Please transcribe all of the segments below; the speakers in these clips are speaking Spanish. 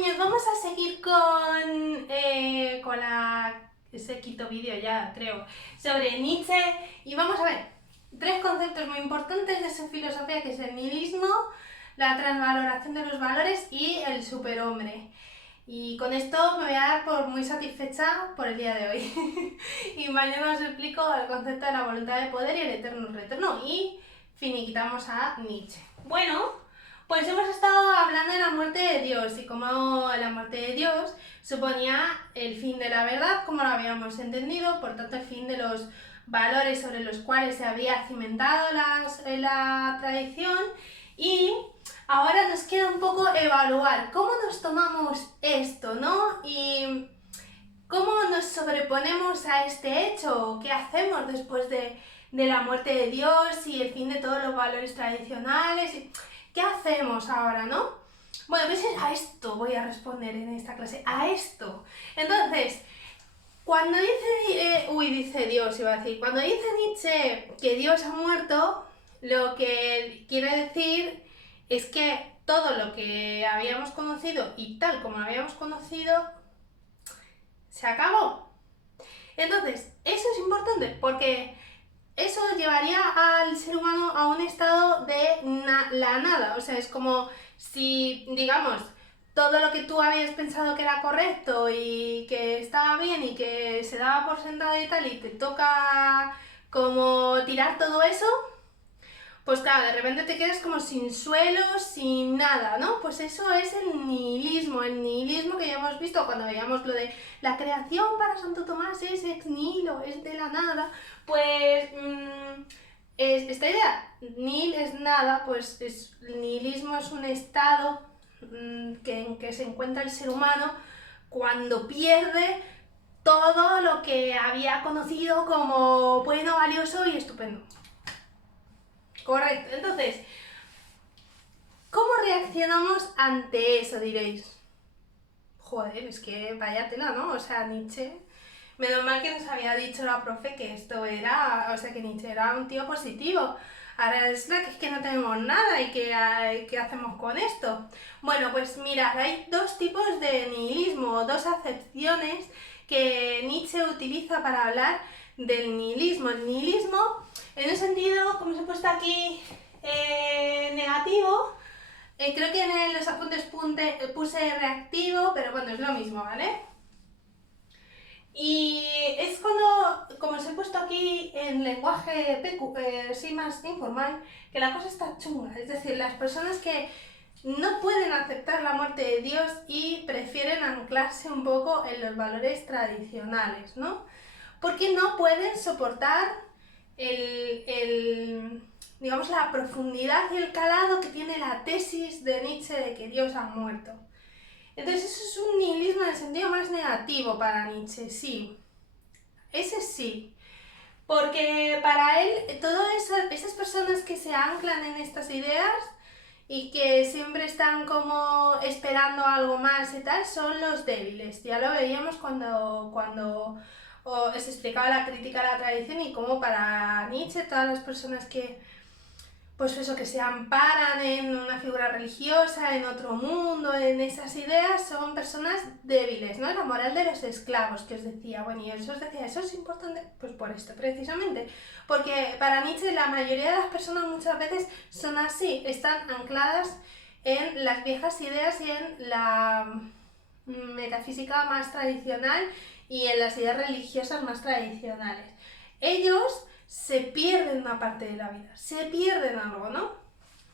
niños, vamos a seguir con ese quinto vídeo ya, creo, sobre Nietzsche y vamos a ver tres conceptos muy importantes de su filosofía, que es el nihilismo, la transvaloración de los valores y el superhombre. Y con esto me voy a dar por muy satisfecha por el día de hoy. Y mañana os explico el concepto de la voluntad de poder y el eterno retorno. Y finiquitamos a Nietzsche. Bueno, pues hemos estado hablando de la muerte de Dios y cómo la muerte de Dios suponía el fin de la verdad, como lo habíamos entendido, por tanto el fin de los valores sobre los cuales se había cimentado la tradición. Y ahora nos queda un poco evaluar cómo nos tomamos esto, ¿no? Y cómo nos sobreponemos a este hecho, qué hacemos después de la muerte de Dios y el fin de todos los valores tradicionales. ¿Qué hacemos ahora, no? Bueno, pues a esto voy a responder en esta clase, a esto. Entonces, cuando dice Dios, iba a decir, cuando dice Nietzsche que Dios ha muerto, lo que quiere decir es que todo lo que habíamos conocido y tal como lo habíamos conocido, se acabó. Entonces, eso es importante porque eso llevaría al ser humano a un estado de la nada. O sea, es como si, digamos, todo lo que tú habías pensado que era correcto y que estaba bien y que se daba por sentado y tal, y te toca como tirar todo eso, pues claro, de repente te quedas como sin suelo, sin nada, ¿no? Pues eso es el nihilismo que ya hemos visto cuando veíamos lo de la creación para Santo Tomás es ex nihilo, es de la nada. Pues esta idea, nihil es nada, pues el nihilismo es un estado en que se encuentra el ser humano cuando pierde todo lo que había conocido como bueno, valioso y estupendo. Correcto, entonces, ¿cómo reaccionamos ante eso, diréis? Joder, es que vaya tela, ¿no? O sea, Nietzsche, menos mal que nos había dicho la profe que esto era, o sea, que Nietzsche era un tío positivo. Ahora es la que es que no tenemos nada y ¿qué hacemos con esto? Bueno, pues mirad, hay dos tipos de nihilismo, dos acepciones que Nietzsche utiliza para hablar del nihilismo. El nihilismo, en un sentido, como os he puesto aquí, negativo. Creo que en los apuntes puse reactivo, pero bueno, es lo mismo, ¿vale? Y es cuando, como os he puesto aquí en lenguaje sí más informal, que la cosa está chunga. Es decir, las personas que no pueden aceptar la muerte de Dios y prefieren anclarse un poco en los valores tradicionales, ¿no? Porque no pueden soportar digamos, la profundidad y el calado que tiene la tesis de Nietzsche de que Dios ha muerto. Entonces eso es un nihilismo en el sentido más negativo para Nietzsche, sí. Ese sí. Porque para él, todas esas personas que se anclan en estas ideas y que siempre están como esperando algo más y tal, son los débiles. Ya lo veíamos cuando se explicaba la crítica a la tradición y cómo para Nietzsche todas las personas que, pues eso, que se amparan en una figura religiosa, en otro mundo, en esas ideas, son personas débiles, ¿no? La moral de los esclavos, que os decía. Bueno, y eso os decía, eso es importante, pues por esto, precisamente. Porque para Nietzsche la mayoría de las personas muchas veces son así, están ancladas en las viejas ideas y en la metafísica más tradicional y en las ideas religiosas más tradicionales. Ellos se pierden una parte de la vida, se pierden algo, ¿no?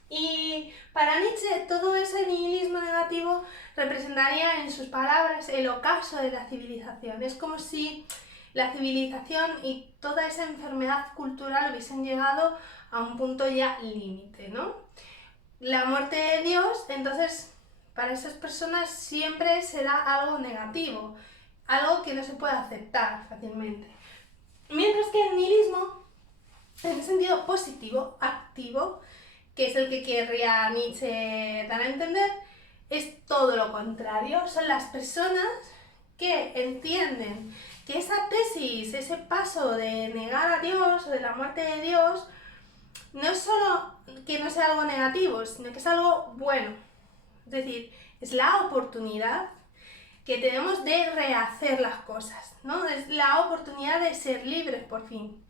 Y para Nietzsche todo ese nihilismo negativo representaría en sus palabras el ocaso de la civilización. Es como si la civilización y toda esa enfermedad cultural hubiesen llegado a un punto ya límite, ¿no? La muerte de Dios, entonces, para esas personas siempre será algo negativo, algo que no se puede aceptar fácilmente. Mientras que el nihilismo, en el sentido positivo, activo, que es el que querría Nietzsche dar a entender, es todo lo contrario. Son las personas que entienden que esa tesis, ese paso de negar a Dios o de la muerte de Dios, no es solo que no sea algo negativo, sino que es algo bueno. Es decir, es la oportunidad que tenemos de rehacer las cosas, ¿no? Es la oportunidad de ser libres por fin.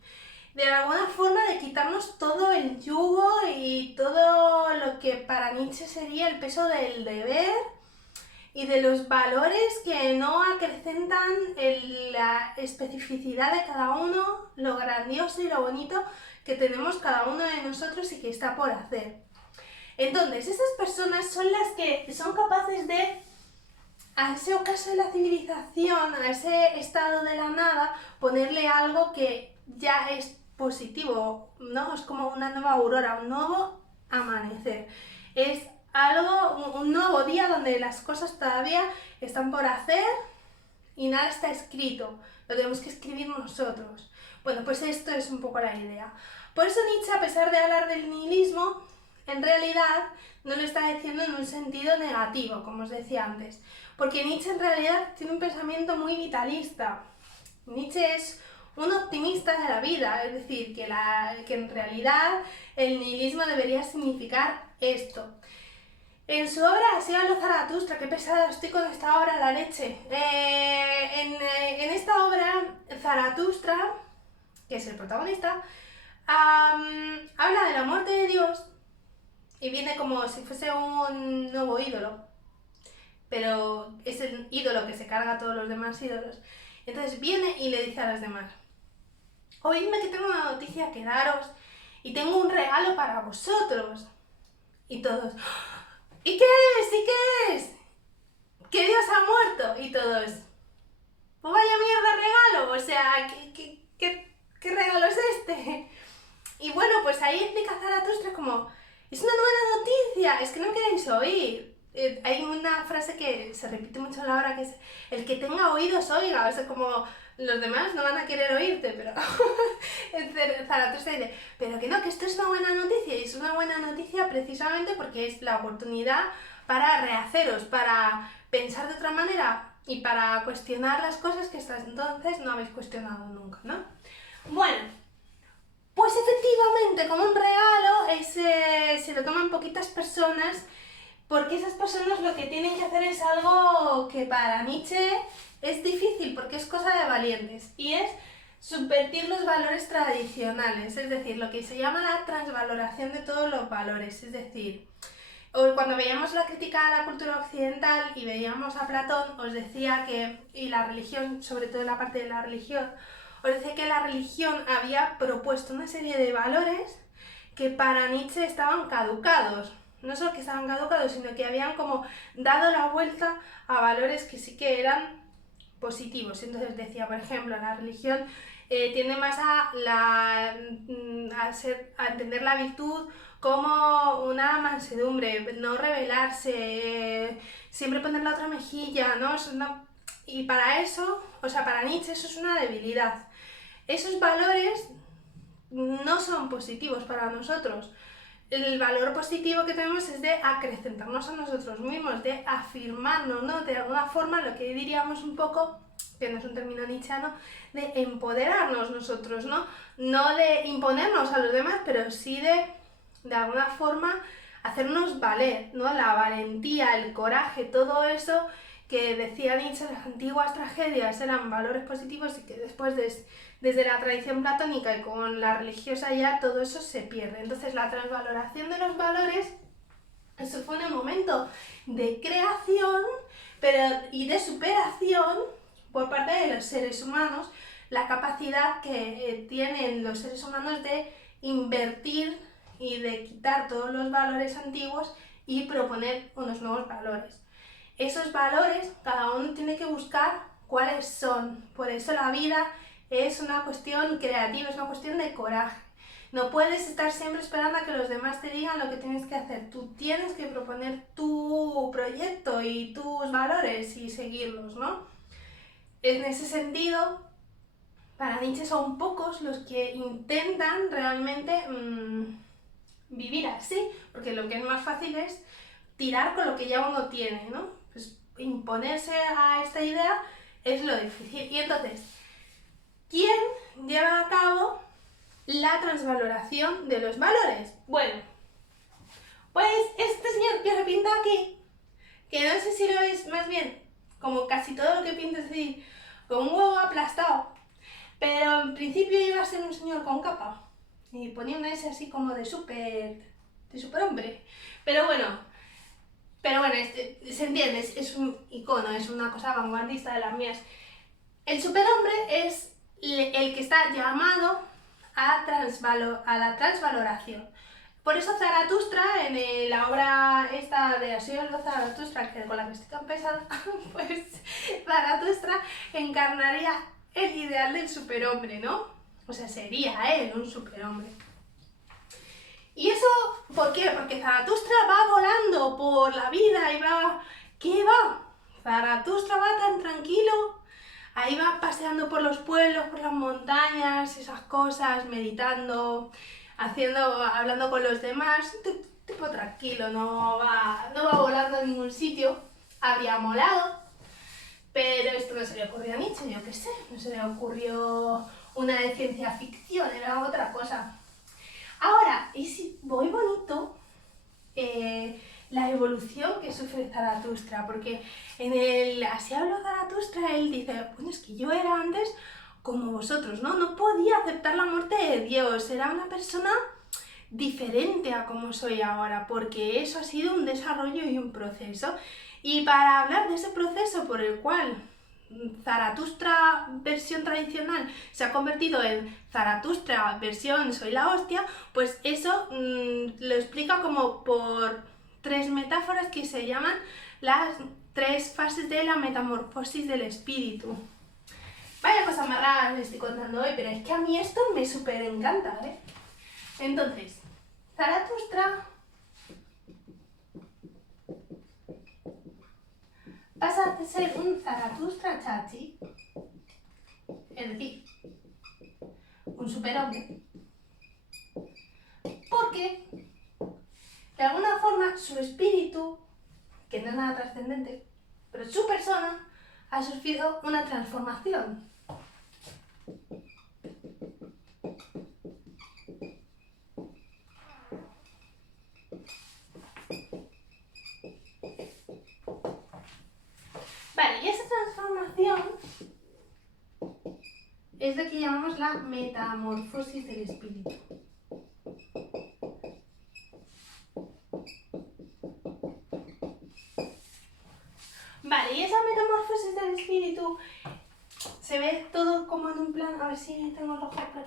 De alguna forma de quitarnos todo el yugo y todo lo que para Nietzsche sería el peso del deber y de los valores que no acrecentan la especificidad de cada uno, lo grandioso y lo bonito que tenemos cada uno de nosotros y que está por hacer. Entonces, esas personas son las que son capaces de, a ese ocaso de la civilización, a ese estado de la nada, ponerle algo que ya es positivo, ¿no? Es como una nueva aurora, un nuevo amanecer. Es algo, un nuevo día donde las cosas todavía están por hacer y nada está escrito, lo tenemos que escribir nosotros. Bueno, pues esto es un poco la idea. Por eso Nietzsche, a pesar de hablar del nihilismo, en realidad no lo está diciendo en un sentido negativo, como os decía antes, porque Nietzsche en realidad tiene un pensamiento muy vitalista. Nietzsche es un optimista de la vida, es decir, que en realidad el nihilismo debería significar esto. En su obra Así habló Zaratustra, qué pesada estoy con esta obra, la leche. En esta obra, Zaratustra, que es el protagonista, habla de la muerte de Dios y viene como si fuese un nuevo ídolo, pero es el ídolo que se carga a todos los demás ídolos. Entonces viene y le dice a los demás: oídme que tengo una noticia que daros y tengo un regalo para vosotros. Y todos: ¿y qué es? ¿Y qué es? ¡Que Dios ha muerto! Y todos: pues vaya mierda regalo, o sea, ¿qué regalo es este? Y bueno, pues ahí explica Zaratustra como: es una buena noticia, es que no queréis oír. Hay una frase que se repite mucho en la obra que es: el que tenga oídos oiga, o sea, como los demás no van a querer oírte, pero Zaratustra dice: pero que no, que esto es una buena noticia, y es una buena noticia precisamente porque es la oportunidad para rehaceros, para pensar de otra manera y para cuestionar las cosas que hasta entonces no habéis cuestionado nunca, ¿no? Bueno, pues efectivamente, como un regalo, se lo toman poquitas personas, porque esas personas lo que tienen que hacer es algo que para Nietzsche es difícil, porque es cosa de valientes, y es subvertir los valores tradicionales, es decir, lo que se llama la transvaloración de todos los valores, es decir, cuando veíamos la crítica a la cultura occidental y veíamos a Platón, os decía que, y la religión, sobre todo la parte de la religión, os decía que la religión había propuesto una serie de valores que para Nietzsche estaban caducados. No solo que estaban caducados, sino que habían como dado la vuelta a valores que sí que eran positivos. Entonces decía, por ejemplo, la religión tiende más a entender la virtud como una mansedumbre, no rebelarse, siempre poner la otra mejilla, ¿no? Y para eso, o sea, para Nietzsche eso es una debilidad. Esos valores no son positivos para nosotros. El valor positivo que tenemos es de acrecentarnos a nosotros mismos, de afirmarnos, ¿no? De alguna forma, lo que diríamos un poco, que no es un término nietzscheano, de empoderarnos nosotros, ¿no? No de imponernos a los demás, pero sí de alguna forma, hacernos valer, ¿no? La valentía, el coraje, todo eso que decía Nietzsche, las antiguas tragedias eran valores positivos y que después desde la tradición platónica y con la religiosa ya todo eso se pierde. Entonces la transvaloración de los valores, eso fue un momento de creación y de superación por parte de los seres humanos, la capacidad que tienen los seres humanos de invertir y de quitar todos los valores antiguos y proponer unos nuevos valores. Esos valores cada uno tiene que buscar cuáles son. Por eso la vida es una cuestión creativa, es una cuestión de coraje. No puedes estar siempre esperando a que los demás te digan lo que tienes que hacer. Tú tienes que proponer tu proyecto y tus valores y seguirlos, ¿no? En ese sentido, para Nietzsche son pocos los que intentan realmente vivir así, porque lo que es más fácil es tirar con lo que ya uno tiene, ¿no? Pues imponerse a esta idea es lo difícil. Y entonces, ¿quién lleva a cabo la transvaloración de los valores? Bueno, pues este señor que se pinta aquí, que no sé si lo veis más bien como casi todo lo que pinto, es decir, con un huevo aplastado, pero en principio iba a ser un señor con capa y ponía una S así como de superhombre, pero bueno, se entiende, es un icono, es una cosa vanguardista de las mías. El superhombre es el que está llamado a la transvaloración. Por eso Zaratustra, en la obra esta de Así habló Zaratustra, que con la que estoy tan pesada, pues Zaratustra encarnaría el ideal del superhombre, ¿no? O sea, sería él un superhombre. ¿Y eso por qué? Porque Zaratustra va volando por la vida y va... ¿Qué va? Zaratustra va tan tranquilo, ahí va paseando por los pueblos, por las montañas, esas cosas, meditando, hablando con los demás, tipo tranquilo, no va volando a ningún sitio. Habría molado, pero esto no se le ocurrió a Nietzsche, yo qué sé, no se le ocurrió una de ciencia ficción, era otra cosa. Ahora, y si voy bonito, la evolución que sufre Zaratustra, porque en el Así habló Zaratustra, él dice, bueno, es que yo era antes como vosotros, ¿no? No podía aceptar la muerte de Dios, era una persona diferente a como soy ahora, porque eso ha sido un desarrollo y un proceso. Y para hablar de ese proceso por el cual Zaratustra versión tradicional se ha convertido en Zaratustra versión soy la hostia, pues eso lo explica como por 3 metáforas que se llaman las 3 fases de la metamorfosis del espíritu. Vaya cosa más rara les estoy contando hoy, pero es que a mí esto me súper encanta, ¿eh? Entonces, Zaratustra pasa a ser un Zaratustra chachi, es decir, un superhombre, porque de alguna forma su espíritu, que no es nada trascendente, pero su persona ha sufrido una transformación. Vale, y esa transformación es lo que llamamos la metamorfosis del espíritu. Vale, y esa metamorfosis del espíritu se ve todo como en un plano, a ver si tengo el ojo por aquí.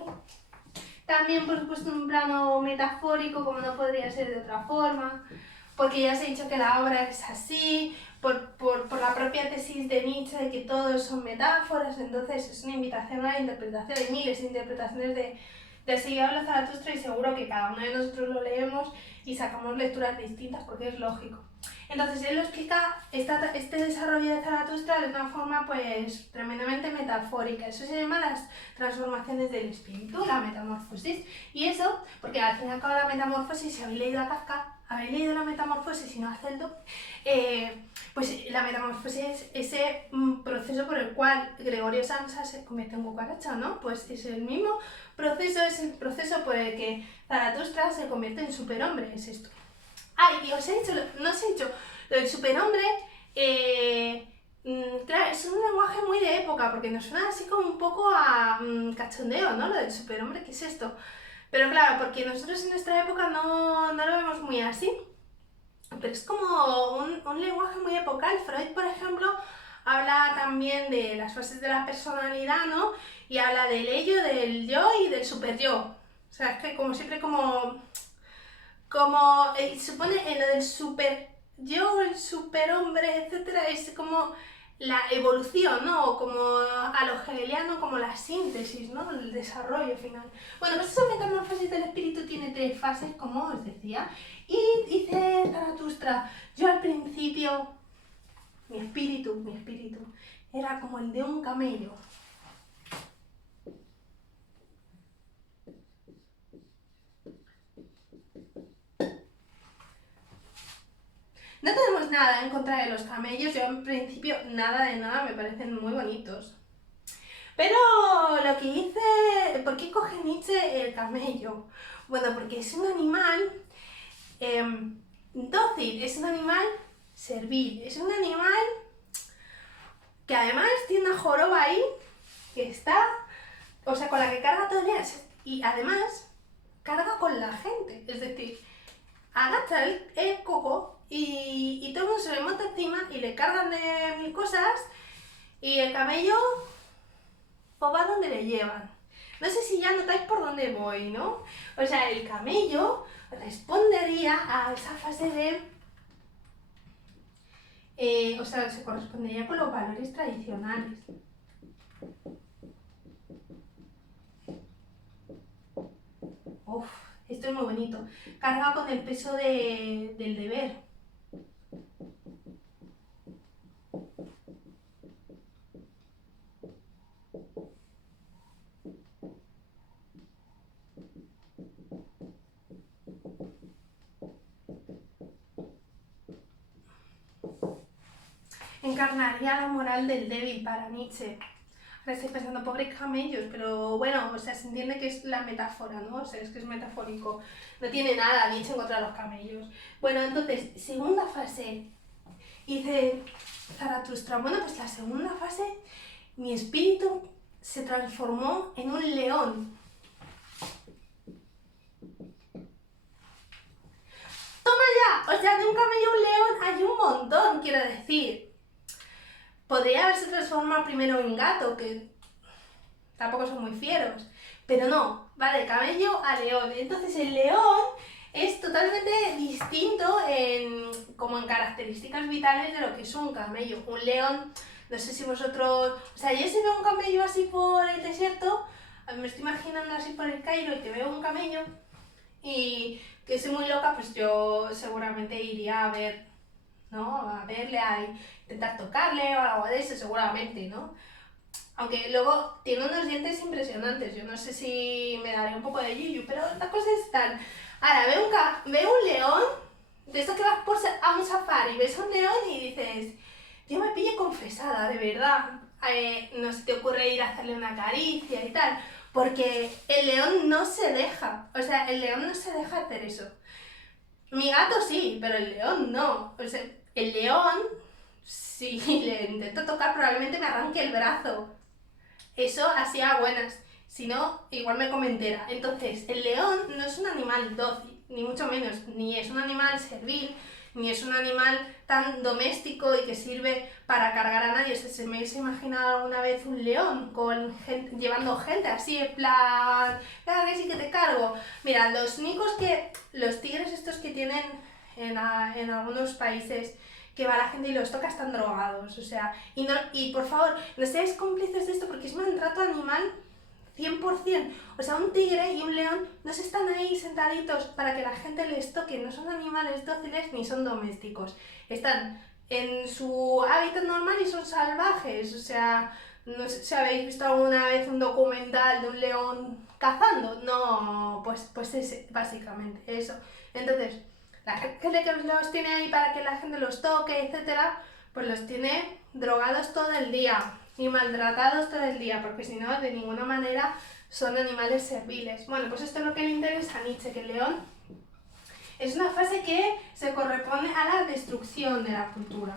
También, por supuesto, en un plano metafórico, como no podría ser de otra forma, porque ya os he dicho que la obra es así, por la propia tesis de Nietzsche de que todos son metáforas, entonces es una invitación a la interpretación. Hay miles de interpretaciones de Así habla Zaratustra y seguro que cada uno de nosotros lo leemos y sacamos lecturas distintas porque es lógico. Entonces él lo explica este desarrollo de Zaratustra de una forma pues tremendamente metafórica. Eso se llama las transformaciones del espíritu, la metamorfosis. Y eso, porque al fin y al cabo la metamorfosis, si habéis leído a Kafka, habéis leído la metamorfosis y no a Celdo, pues la metamorfosis es ese proceso por el cual Gregorio Samsa se convierte en cucaracha, ¿no? Pues es el mismo proceso, es el proceso por el que Zaratustra se convierte en superhombre, es esto. Y no os he dicho lo del superhombre, claro, es un lenguaje muy de época, porque nos suena así como un poco a cachondeo, ¿no? Lo del superhombre, ¿qué es esto? Pero claro, porque nosotros en nuestra época no lo vemos muy así, pero es como un lenguaje muy epocal. Freud, por ejemplo, habla también de las fases de la personalidad, ¿no? Y habla del ello, del yo y del super yo. O sea, es que como siempre supone en lo del super yo, el superhombre, etcétera, es como la evolución, ¿no? O como a lo hegeliano, como la síntesis, ¿no? El desarrollo final. Bueno, pues esa metamorfosis del espíritu tiene 3 fases, como os decía. Y dice Zaratustra, yo al principio, mi espíritu, era como el de un camello. No tenemos nada en contra de los camellos, yo en principio nada de nada, me parecen muy bonitos. Pero lo que hice, ¿por qué coge Nietzsche el camello? Bueno, porque es un animal dócil, es un animal servil. Es un animal que además tiene una joroba ahí que está, o sea, con la que carga todo el día. Y además carga con la gente, es decir, agacha el coco y todo el mundo se le monta encima y le cargan de mil cosas y el camello pues va donde le llevan. No sé si ya notáis por dónde voy, ¿no? O sea, el camello respondería a esa fase de... o sea, se correspondería con los valores tradicionales. Uf, esto es muy bonito. Carga con el peso del deber. Encarnaría la moral del débil para Nietzsche. Ahora estoy pensando, pobres camellos, pero bueno, o sea, se entiende que es la metáfora, ¿no? O sea, es que es metafórico. No tiene nada Nietzsche en contra de los camellos. Bueno, entonces, segunda fase. Dice Zaratustra, bueno, pues la segunda fase, mi espíritu se transformó en un león. ¡Toma ya! O sea, de un camello a un león hay un montón, quiero decir. Podría haberse transformado primero en gato, que tampoco son muy fieros, pero no, va de camello a león. Entonces el león es totalmente distinto como en características vitales de lo que es un camello. Un león, no sé si vosotros... O sea, yo si veo un camello así por el desierto, me estoy imaginando así por el Cairo y que veo un camello y que soy muy loca, pues yo seguramente iría a ver, ¿no? A verle, a intentar tocarle o algo de eso, seguramente, ¿no? Aunque luego tiene unos dientes impresionantes. Yo no sé si me daré un poco de yuyu, pero la cosa es tal. Ahora, veo un león, de esto que vas a un safari, ves a un león y dices, yo me pillo confesada, de verdad. No se te ocurre ir a hacerle una caricia y tal, porque el león no se deja. O sea, el león no se deja hacer eso. Mi gato sí, pero el león no. O sea, el león, si le intento tocar, probablemente me arranque el brazo. Eso hacía buenas, si no, igual me come entera. Entonces, el león no es un animal dócil, ni mucho menos, ni es un animal servil, ni es un animal tan doméstico y que sirve para cargar a nadie. O sea, ¿se me habéis imaginado alguna vez un león llevando gente así, en plan, venga que sí que te cargo? Mira, los tigres estos que tienen en algunos países, que va la gente y los toca, están drogados, o sea, y por favor, no seáis cómplices de esto porque es maltrato animal 100%. O sea, un tigre y un león no se están ahí sentaditos para que la gente les toque, no son animales dóciles ni son domésticos, están en su hábitat normal y son salvajes. O sea, no sé si habéis visto alguna vez un documental de un león cazando, no, pues es básicamente eso. Entonces, la gente que los tiene ahí para que la gente los toque, etcétera, pues los tiene drogados todo el día y maltratados todo el día, porque si no, de ninguna manera son animales serviles. Bueno, pues esto es lo que le interesa a Nietzsche, que el león es una fase que se corresponde a la destrucción de la cultura.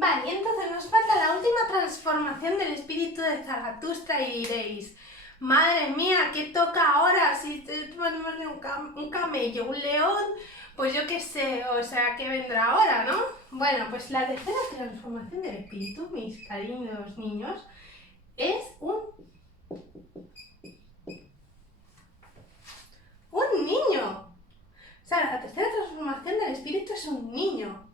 Vale, y entonces nos falta la última transformación del espíritu de Zaratustra y diréis, madre mía, ¿qué toca ahora? Si ponemos de un camello, un león, pues yo qué sé, o sea, ¿qué vendrá ahora, no? Bueno, pues la tercera transformación del espíritu, mis cariños niños, es un niño. O sea, la tercera transformación del espíritu es un niño.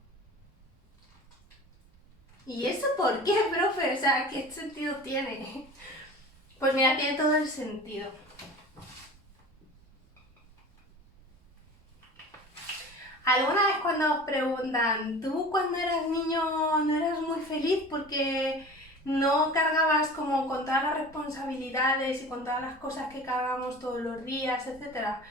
¿Y eso por qué, profe? O sea, ¿qué sentido tiene? Pues mira, tiene todo el sentido. ¿Alguna vez cuando os preguntan, tú cuando eras niño no eras muy feliz porque no cargabas como con todas las responsabilidades y con todas las cosas que cargamos todos los días, etcétera?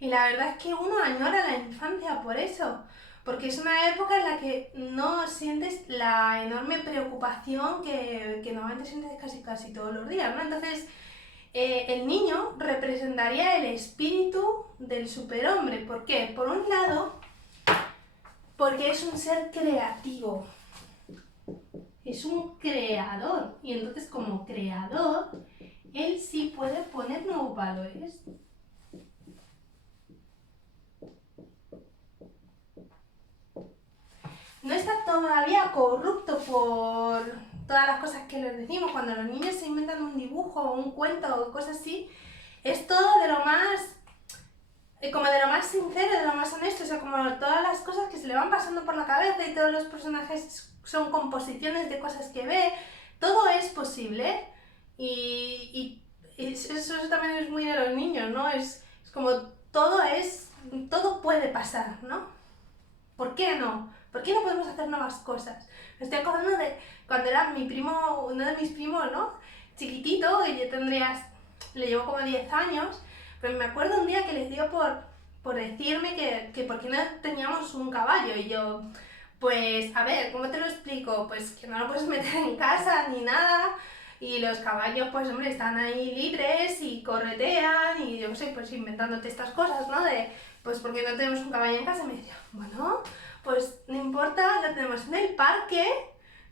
Y la verdad es que uno añora la infancia por eso, porque es una época en la que no sientes la enorme preocupación que normalmente sientes casi todos los días, ¿no? Entonces, el niño representaría el espíritu del superhombre. ¿Por qué? Por un lado, porque es un ser creativo, es un creador, y entonces como creador, él sí puede poner nuevos valores. No está todavía corrupto por todas las cosas que les decimos. Cuando los niños se inventan un dibujo o un cuento o cosas así, es todo de lo más como de lo más sincero, de lo más honesto, o sea, como todas las cosas que se le van pasando por la cabeza y todos los personajes son composiciones de cosas que ve, todo es posible y eso también es muy de los niños, ¿no? Es como todo puede pasar, ¿no? ¿Por qué no? ¿Por qué no podemos hacer nuevas cosas? Me estoy acordando de cuando era mi primo, uno de mis primos, ¿no? Chiquitito, y yo le llevo como 10 años, pero me acuerdo un día que les dio por decirme que por qué no teníamos un caballo, y yo, pues, a ver, ¿cómo te lo explico? Pues que no lo puedes meter en casa ni nada, y los caballos, pues, hombre, están ahí libres y corretean, y yo no sé, pues inventándote estas cosas, ¿no? Pues, ¿por qué no tenemos un caballo en casa? Y me decía, bueno, pues no importa, lo tenemos en el parque,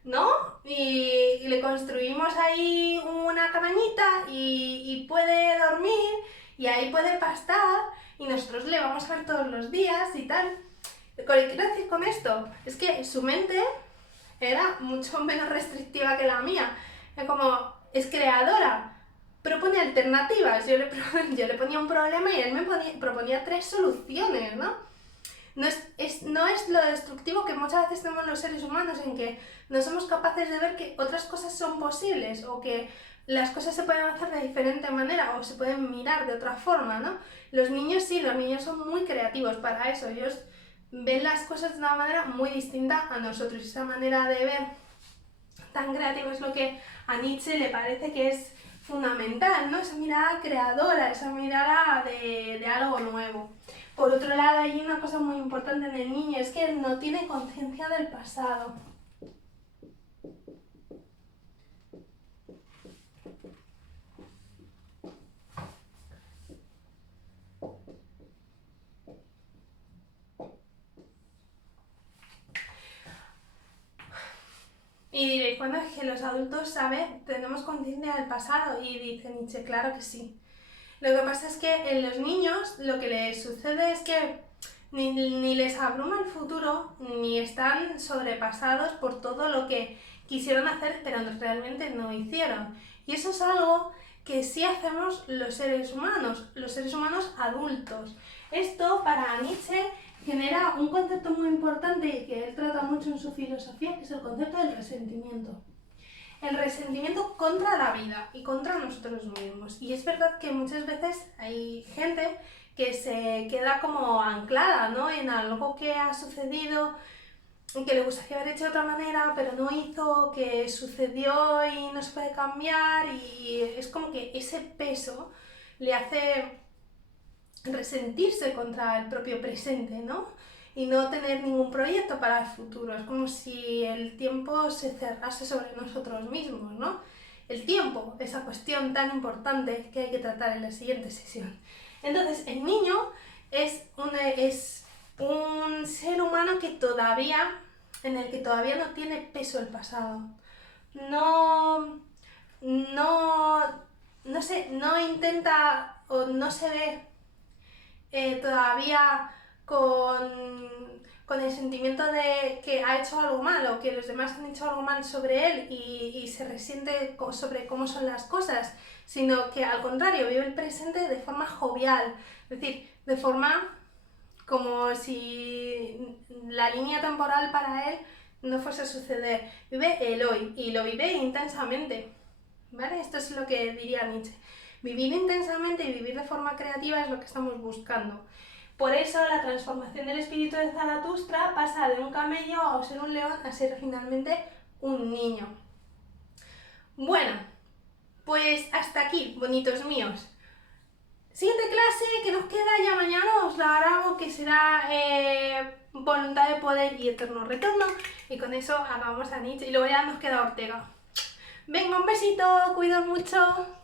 ¿no? Y le construimos ahí una cabañita y puede dormir y ahí puede pastar y nosotros le vamos a ver todos los días y tal. Lo que quiero decir con esto es que su mente era mucho menos restrictiva que la mía. Es como, es creadora, propone alternativas. Yo le ponía un problema y él me proponía 3 soluciones, ¿no? No es lo destructivo que muchas veces tenemos los seres humanos, en que no somos capaces de ver que otras cosas son posibles o que las cosas se pueden hacer de diferente manera o se pueden mirar de otra forma, ¿no? Los niños sí, los niños son muy creativos para eso, ellos ven las cosas de una manera muy distinta a nosotros, y esa manera de ver tan creativa es lo que a Nietzsche le parece que es fundamental, ¿no? Esa mirada creadora, esa mirada de algo nuevo. Por otro lado, hay una cosa muy importante en el niño, es que él no tiene conciencia del pasado. Y diréis, bueno, es que los adultos, ¿sabes? Tenemos conciencia del pasado. Y dice Nietzsche, claro que sí. Lo que pasa es que en los niños lo que les sucede es que ni les abruma el futuro, ni están sobrepasados por todo lo que quisieron hacer, pero realmente no hicieron. Y eso es algo que sí hacemos los seres humanos adultos. Esto para Nietzsche genera un concepto muy importante que él trata mucho en su filosofía, que es el concepto del resentimiento. El resentimiento contra la vida y contra nosotros mismos. Y es verdad que muchas veces hay gente que se queda como anclada, ¿no? En algo que ha sucedido, que le gustaría haber hecho de otra manera, pero no hizo, que sucedió y no se puede cambiar, y es como que ese peso le hace resentirse contra el propio presente, ¿no? Y no tener ningún proyecto para el futuro. Es como si el tiempo se cerrase sobre nosotros mismos, ¿no? El tiempo, esa cuestión tan importante que hay que tratar en la siguiente sesión. Entonces, el niño es un ser humano en el que todavía no tiene peso el pasado. No, no, no sé, no intenta o no se ve todavía con el sentimiento de que ha hecho algo mal o que los demás han hecho algo mal sobre él y se resiente sobre cómo son las cosas, sino que al contrario vive el presente de forma jovial, es decir, de forma como si la línea temporal para él no fuese a suceder. Vive el hoy y lo vive intensamente, ¿vale? Esto es lo que diría Nietzsche. Vivir intensamente y vivir de forma creativa es lo que estamos buscando. Por eso la transformación del espíritu de Zaratustra pasa de un camello a ser un león a ser finalmente un niño. Bueno, pues hasta aquí, bonitos míos. Siguiente clase que nos queda ya mañana os la hará, que será Voluntad de Poder y Eterno Retorno, y con eso acabamos a Nietzsche y luego ya nos queda Ortega. Venga, un besito, cuidaos mucho.